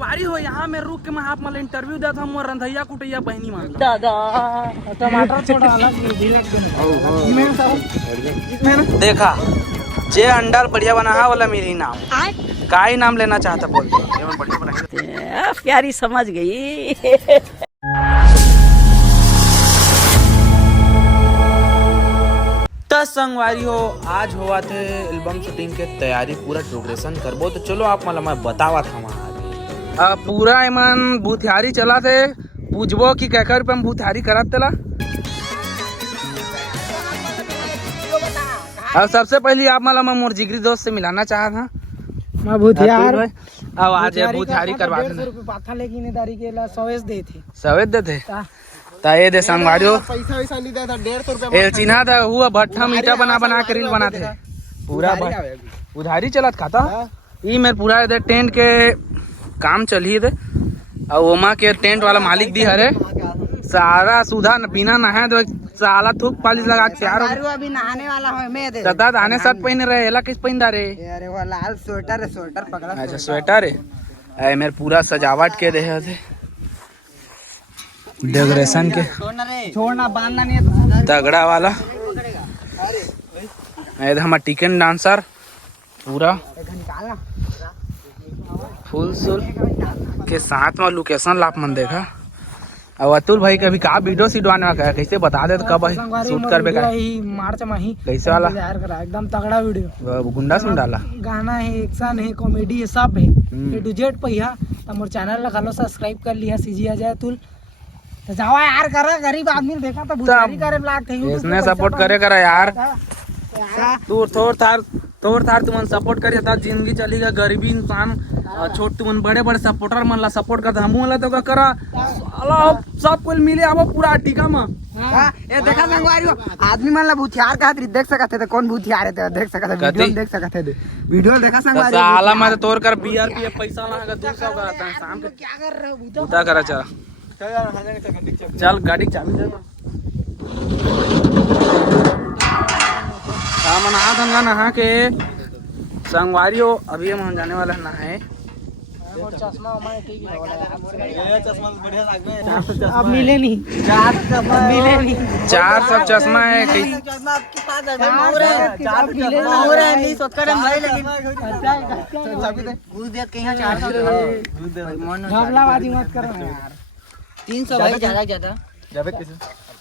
संगवारी हो यहाँ में रुक के मैं आप मतलब इंटरव्यू दिया था मोर रंधैया कुटैया बहनी मान दादा टमाटर थोड़ा अलग देखा जे अंडा बढ़िया बना है वाला मेरी नाम का ही नाम लेना चाहता बोल प्यारी समझ गई। तो संगवारी हो आज हुआ थे एल्बम शूटिंग के तैयारी पूरा प्रोग्रेशन करबो तो चलो आप मतलब मैं बतावा था वहाँ पूरा एमन भूतिहारी चला थे पूछबो कि क्या रुपये में भूतिहारी करत तेला। अब सबसे पहले आप मतलब मैं मोर जिगरी दोस्त से मिलाना चाहा था मैं भूतिहार अब आज भूतिहारी करवा सवेद दे थे ता ये दे संगवारी हो पैसा वैसा नहीं देता 150 रुपया ए चिन्हा था हुआ भट्ठा में ईटा बना के रील बनाते पूरा उधारी चलत खाता ई मेरे पूरा इधर टेंट के काम चली थे और ओमा के टेंट वाला मालिक दी हरे सारा सुधा बिना नहाए तो साला थूक पालिश लगा के यार अभी नहाने वाला हूं मैं दे दादा दाने शर्ट पहने रहे एला किस पहनदा रे अरे वो लाल स्वेटर पकड़ा। अच्छा स्वेटर है मेरे पूरा सजावट के दे थे डेकोरेशन के छोड़ना बांधना नहीं तगड़ा वाला हमारा टिकन डांसर पूरा फुल सुल के साथ में लोकेशन लाप मन देखा। अब अतुल भाई कभी का वीडियो सीडवाने में कैसे बता दे तो कब शूट करबे का मार्च में ही कैसे वाला एकदम तगड़ा वीडियो गुंडा सुन डाला गाना है एक्शन है कॉमेडी है सब है ए टू जेड पहिया तो मोर चैनल ला खालो सब्सक्राइब कर लिया सीजी आ जाए तुल तो जावा यार करा गरीब आदमी देखा तो भूतिहारी करे लाग थे इसने सपोर्ट करे करा यार तू थोड़ थार तुमन सपोर्ट करे ता जिंदगी चलेगा गरीबी इंसान छोट तुमन बड़े बड़े सपोर्टर मन ला सपोर्ट करता हमू वाला तो करा साला सब कोई मिले आबो पूरा टीका में ए देखा संगवारी हो आदमी मन ला भूतिहार कहत देख सकत है कौन भूतिहार है देख सकत है वीडियो देख सकत है वीडियो देखा संगवारी साला मैं तोर कर बीआरपीएफ पैसा लागा 200 करता है शाम के क्या कर रहे हो बूता करा चल गाड़ी चाबी दे हम नहा धंगा नहा के संगवारी हो अभी हम जाने वाला नहाए चश्मा अब मिले नहीं चार सब चश्मा है मत करो 300 भाई ज्यादा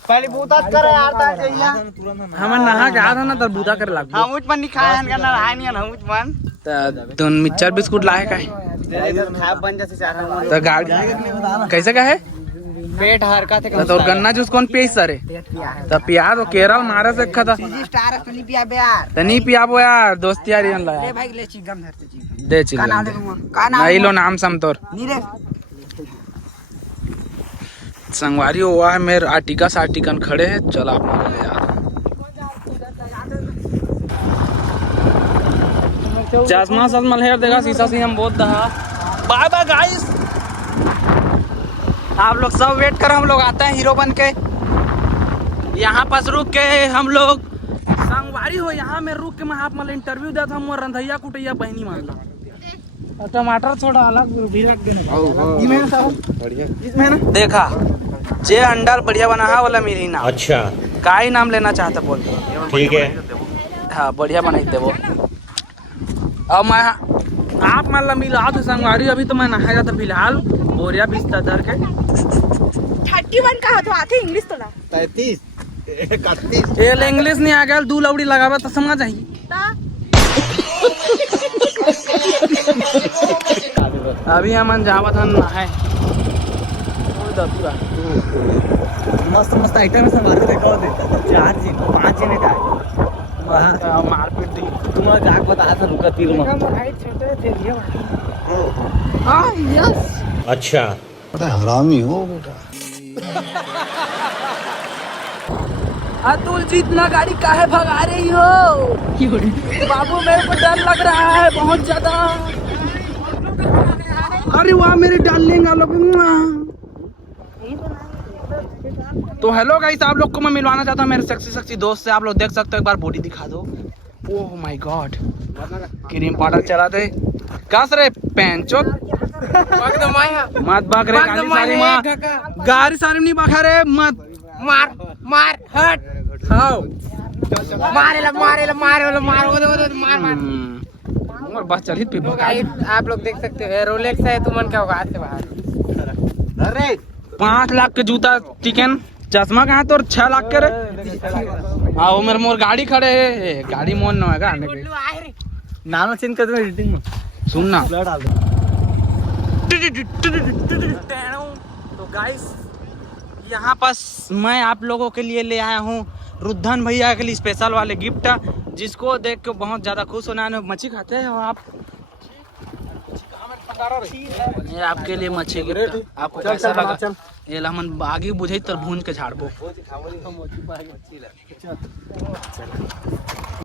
पहले बूता करे यार हम नहा के आ था ना तब बूता करे लाग हम उठ मन नहीं खाए ना नहाए नहीं हम उठ मन तुम मिक्सचर बिस्कुट लाए का खा बन जैसे चाह तो गाड़ी कैसे का है पेट हरकत है तो गन्ना जूस कौन पिया सारे तो पिया तो केरल मारे से खा था स्टार तो नहीं पिया यार तो नहीं पियाबो यार दोस्त यार ले भाई ले चिगम धरते चिगम दे चिल नहीं लो नाम सम तोर नीरे संगवारी हुआ है मेरे आर्टिका सार्टिकन खड़े हैं चल आप मान ले यार चश्मा सजमा हेर देगा शीशा से हम बहुत दहा बाय बाय गाइस आप लोग सब वेट कर हम लोग आते हैं हीरो बन के यहाँ पास रुक के हम लोग संगवारी हो यहाँ में रुक के मैं आप मतलब इंटरव्यू दिया था मोर रंधैया कुटैया बहनी मान लो टमाटर थोड़ा अलग भी रख देना देखा जे अंडा बढ़िया बना है वाला मेरी नाम अच्छा का ही नाम लेना चाहता बोल ठीक है हाँ बढ़िया बनाई दे वो अब मैं आप मान ला मिला तो संगवारी अभी तो मैं नहाया जाता फिलहाल बोरिया बिस्तर धर के 31 का तो आते इंग्लिश तो ना 33 31 ये इंग्लिश नहीं आ गया दू लौड़ी लगावे तो समझ आई अभी हम जावत हन नहाए मस्त मस्त आइटम है संभाल देखो दे 4 जी 5 जने था मारपीट दी तुम्हारा जाग बता था रुका तीर में हाइट छोटे थे ये हां यस अच्छा बड़ा हरामी हो बेटा अतुल जी इतना गाड़ी काहे भगा रही हो बाबू मेरे को डर लग रहा है बहुत ज्यादा अरे वाह मेरे डार्लिंग आप लोग तो हेलो गाइस आप लोग को मैं मिलवाना चाहता हूँ मेरे सेक्सी दोस्त से आप लोग देख सकते हो एक बार बॉडी दिखा दो oh my God cream powder चला दे कहाँ से रे पैंचो मत बाक रे गाड़ी सारी नहीं बाखा रे मत मार हट हां मारे और बस चली पे आप लोग देख सकते हो रोलेक्स है तुमन क्या होगा हाथ से बाहर 5 लाख के जूता चिकन चश्मा कहाँ तो 6 लाख के रे आओ मेरे मोर गाड़ी खड़े है गाड़ी मोन न है आने के नाम चेंज कर दो एडिटिंग में सुनना डाल दे तो गाइस यहाँ पास मैं आप लोगों के लिए ले आया हूँ रुद्धन भैया के लिए स्पेशल वाले गिफ्ट जिसको देख के बहुत ज्यादा खुश होना है। मच्छी खाते हैं आप ये आपके लिए मच्छी गिफ्ट आपको कैसा लगा ये हमन आगे बुझे तो भून के झाड़बो